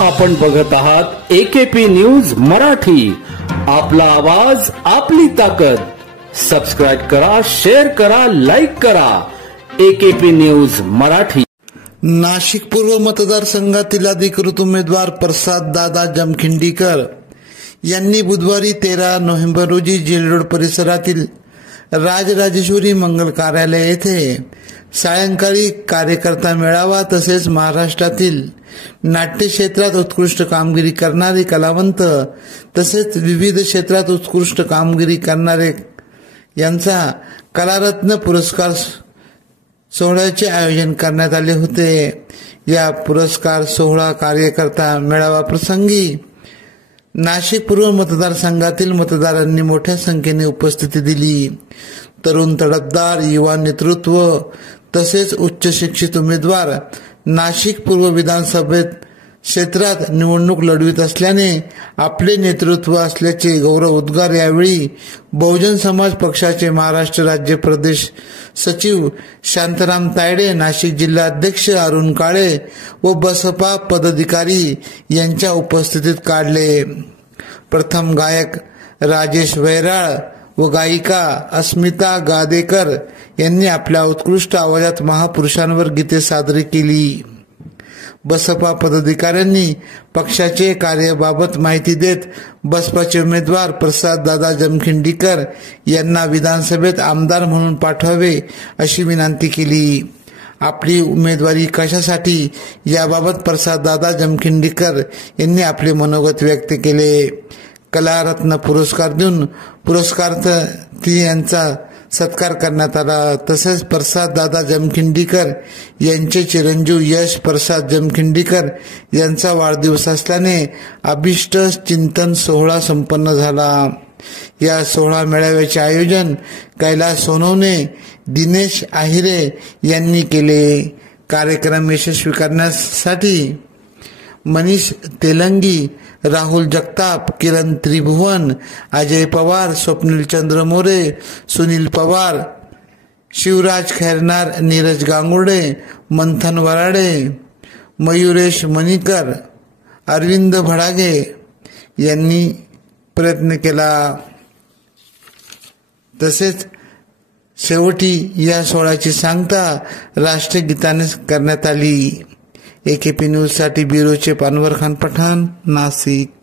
आपण बघत आहात एकेपी न्यूज मराठी. आपला आवाज आपली ताकद. सबस्क्राइब करा, शेअर करा, लाईक करा. AKP news Marathi. नाशिक पूर्व मतदारसंघातील अधिकृत उमेदवार प्रसाद दादा जमखिंडीकर यांनी बुधवारी 13 नोव्हेंबर रोजी जेल रोड परिसरातील राजराजेश्वरी मंगल कार्यालय येथे सायंकाळी कार्यकर्ता मेळावा तसेच महाराष्ट्रातील नाट्य क्षेत्रात उत्कृष्ट कामगिरी करणारे कलावंत तसेच विविध क्षेत्रात उत्कृष्ट कामगिरी करणारे यांचा कलारत्न पुरस्कार सोहळ्याचे आयोजन करण्यात आले होते. या पुरस्कार सोहळा कार्यकर्ता मेळावा प्रसंगी नाशिक पूर्व मतदारसंघातील मतदारांनी मोठ्या संख्येने उपस्थिती दिली. तरुण तडफदार युवा नेतृत्व तसेच उच्च शिक्षित उमेदवार नाशिक पूर्व विधानसभेत क्षेत्रात निवडणूक लढवित असल्याने आपले नेतृत्व असल्याचे गौरव उद्गार यावेळी बहुजन समाज पक्षाचे महाराष्ट्र राज्य प्रदेश सचिव शांताराम तायडे, नाशिक जिल्हा अध्यक्ष अरुण काळे व बसपा पदाधिकारी यांच्या उपस्थितीत काढले. प्रथम गायक राजेश वैराळ व गायिका अस्मिता गादेकर यांनी आपल्या उत्कृष्ट आवाजात महापुरुषांवर गीते सादर केली. बसपा पदाधिकाऱ्यांनी पक्षाचे कार्याबाबत माहिती देत बसपाचे उमेदवार प्रसाद दादा जमखिंडीकर यांना विधानसभेत आमदार म्हणून पाठवावे अशी विनंती केली. आपली उमेदवारी कशासाठी याबाबत प्रसाद दादा जमखिंडीकर यांनी आपले मनोगत व्यक्त केले. कलारत्न पुरस्कार देऊन पुरस्कारार्थी यांचा सत्कार करण्यात आला. तसेच प्रसाद दादा जमखिंडीकर यांचे चिरंजीव यश प्रसाद जमखिंडीकर यांचा वाढदिवस असल्याने अभिष्ट चिंतन सोहळा संपन्न झाला. या सोहळा मेळाव्याचे आयोजन कैलास सोनवणे, दिनेश आहिरे यांनी केले. कार्यक्रम यशस्वी करण्यासाठी मनीष तेलंगी, राहुल जगताप, किरण त्रिभुवन, अजय पवार, स्वप्नील चंद्र मोरे, सुनील पवार, शिवराज खैरनार, नीरज गांगुर्डे, मंथन वराडे, मयुरेश मणिकर, अरविंद भडागे यांनी प्रयत्न केला. तसेच शेवटी या सोहळ्याची सांगता राष्ट्रगीताने करण्यात आली. एकेपी न्यूज साठी ब्युरो चीफ अनवर खान पठाण, नाशिक.